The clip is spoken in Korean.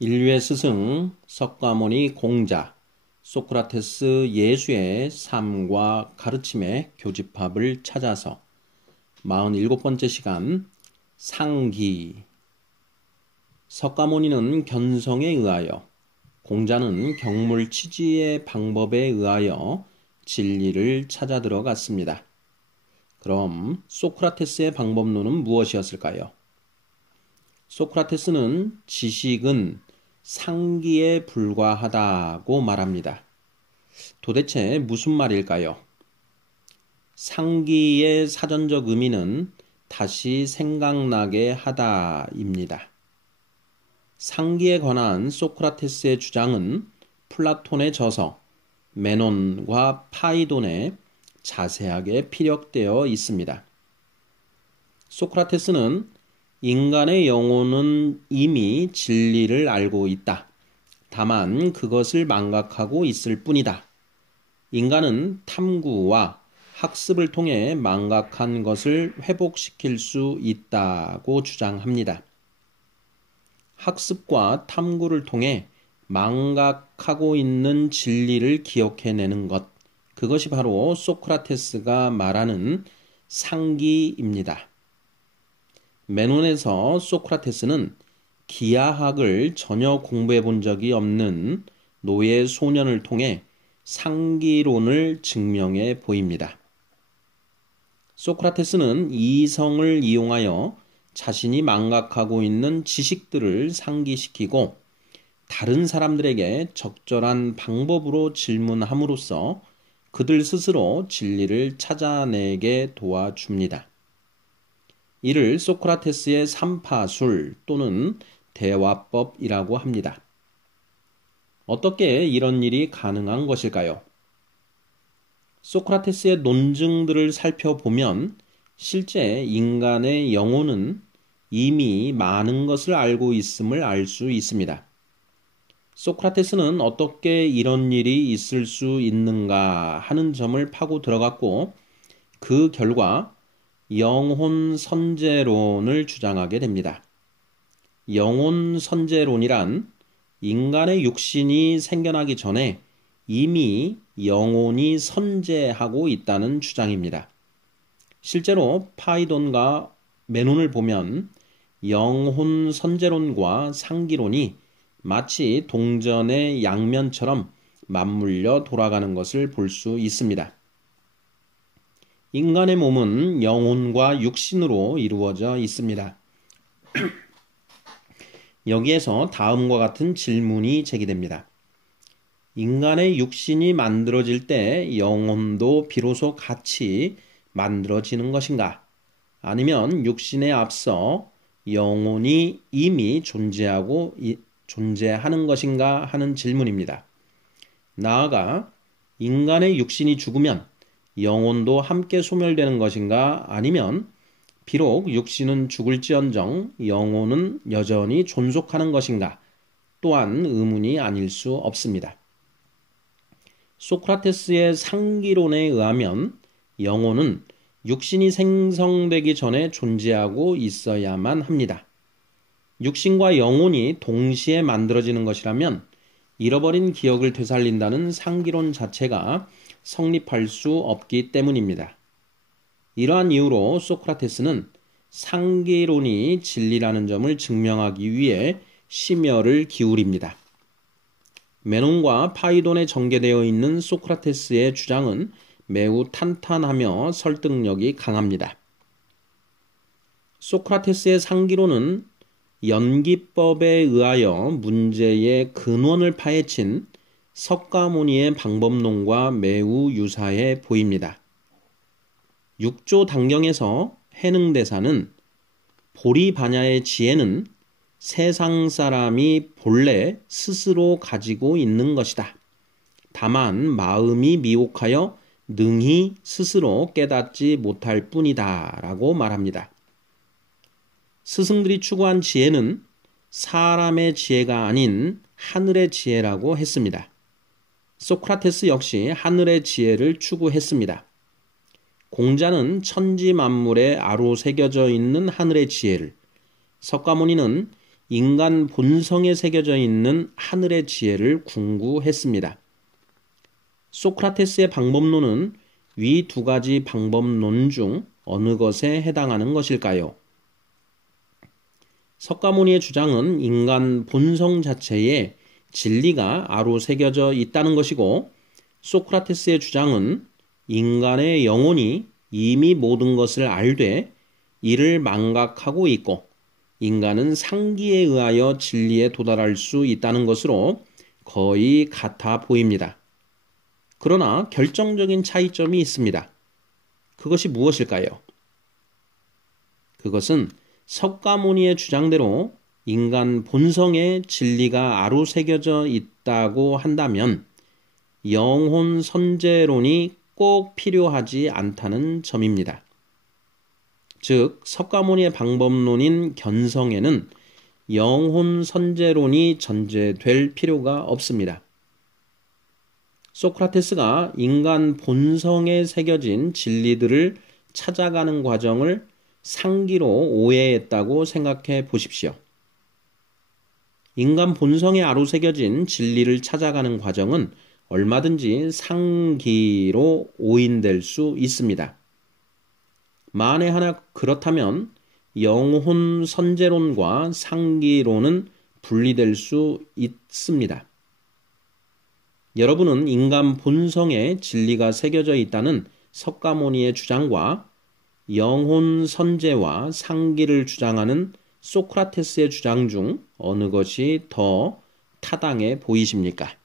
인류의 스승 석가모니 공자 소크라테스 예수의 삶과 가르침의 교집합을 찾아서 47번째 시간 상기. 석가모니는 견성에 의하여, 공자는 경물치지의 방법에 의하여 진리를 찾아 들어갔습니다. 그럼 소크라테스의 방법론은 무엇이었을까요? 소크라테스는 지식은 상기에 불과하다고 말합니다. 도대체 무슨 말일까요? 상기의 사전적 의미는 다시 생각나게 하다입니다. 상기에 관한 소크라테스의 주장은 플라톤의 저서 메논과 파이돈에 자세하게 피력되어 있습니다. 소크라테스는 인간의 영혼은 이미 진리를 알고 있다. 다만 그것을 망각하고 있을 뿐이다. 인간은 탐구와 학습을 통해 망각한 것을 회복시킬 수 있다고 주장합니다. 학습과 탐구를 통해 망각하고 있는 진리를 기억해내는 것, 그것이 바로 소크라테스가 말하는 상기입니다. 메논에서 소크라테스는 기하학을 전혀 공부해 본 적이 없는 노예 소년을 통해 상기론을 증명해 보입니다. 소크라테스는 이성을 이용하여 자신이 망각하고 있는 지식들을 상기시키고 다른 사람들에게 적절한 방법으로 질문함으로써 그들 스스로 진리를 찾아내게 도와줍니다. 이를 소크라테스의 삼파술 또는 대화법이라고 합니다. 어떻게 이런 일이 가능한 것일까요? 소크라테스의 논증들을 살펴보면 실제 인간의 영혼은 이미 많은 것을 알고 있음을 알 수 있습니다. 소크라테스는 어떻게 이런 일이 있을 수 있는가 하는 점을 파고 들어갔고 그 결과 영혼 선제론을 주장하게 됩니다. 영혼 선제론이란 인간의 육신이 생겨나기 전에 이미 영혼이 선제하고 있다는 주장입니다. 실제로 파이돈과 메논을 보면 영혼 선제론과 상기론이 마치 동전의 양면처럼 맞물려 돌아가는 것을 볼 수 있습니다. 인간의 몸은 영혼과 육신으로 이루어져 있습니다. 여기에서 다음과 같은 질문이 제기됩니다. 인간의 육신이 만들어질 때 영혼도 비로소 같이 만들어지는 것인가? 아니면 육신에 앞서 영혼이 이미 존재하는 것인가 하는 질문입니다. 나아가 인간의 육신이 죽으면 영혼도 함께 소멸되는 것인가? 아니면 비록 육신은 죽을지언정 영혼은 여전히 존속하는 것인가? 또한 의문이 아닐 수 없습니다. 소크라테스의 상기론에 의하면 영혼은 육신이 생성되기 전에 존재하고 있어야만 합니다. 육신과 영혼이 동시에 만들어지는 것이라면 잃어버린 기억을 되살린다는 상기론 자체가 성립할 수 없기 때문입니다. 이러한 이유로 소크라테스는 상기론이 진리라는 점을 증명하기 위해 심혈을 기울입니다. 메논과 파이돈에 전개되어 있는 소크라테스의 주장은 매우 탄탄하며 설득력이 강합니다. 소크라테스의 상기론은 연기법에 의하여 문제의 근원을 파헤친 석가모니의 방법론과 매우 유사해 보입니다. 육조 당경에서 해능대사는 보리바냐의 지혜는 세상 사람이 본래 스스로 가지고 있는 것이다. 다만 마음이 미혹하여 능히 스스로 깨닫지 못할 뿐이다 라고 말합니다. 스승들이 추구한 지혜는 사람의 지혜가 아닌 하늘의 지혜라고 했습니다. 소크라테스 역시 하늘의 지혜를 추구했습니다. 공자는 천지 만물에 아로 새겨져 있는 하늘의 지혜를, 석가모니는 인간 본성에 새겨져 있는 하늘의 지혜를 궁구했습니다. 소크라테스의 방법론은 위 두 가지 방법론 중 어느 것에 해당하는 것일까요? 석가모니의 주장은 인간 본성 자체에 진리가 아로 새겨져 있다는 것이고, 소크라테스의 주장은 인간의 영혼이 이미 모든 것을 알되 이를 망각하고 있고 인간은 상기에 의하여 진리에 도달할 수 있다는 것으로 거의 같아 보입니다. 그러나 결정적인 차이점이 있습니다. 그것이 무엇일까요? 그것은 석가모니의 주장대로 인간 본성에 진리가 아로 새겨져 있다고 한다면 영혼 선제론이 꼭 필요하지 않다는 점입니다. 즉, 석가모니의 방법론인 견성에는 영혼 선제론이 전제될 필요가 없습니다. 소크라테스가 인간 본성에 새겨진 진리들을 찾아가는 과정을 상기로 오해했다고 생각해 보십시오. 인간 본성에 아로새겨진 진리를 찾아가는 과정은 얼마든지 상기로 오인될 수 있습니다. 만에 하나 그렇다면 영혼 선제론과 상기론은 분리될 수 있습니다. 여러분은 인간 본성에 진리가 새겨져 있다는 석가모니의 주장과 영혼 선제와 상기를 주장하는 소크라테스의 주장 중 어느 것이 더 타당해 보이십니까?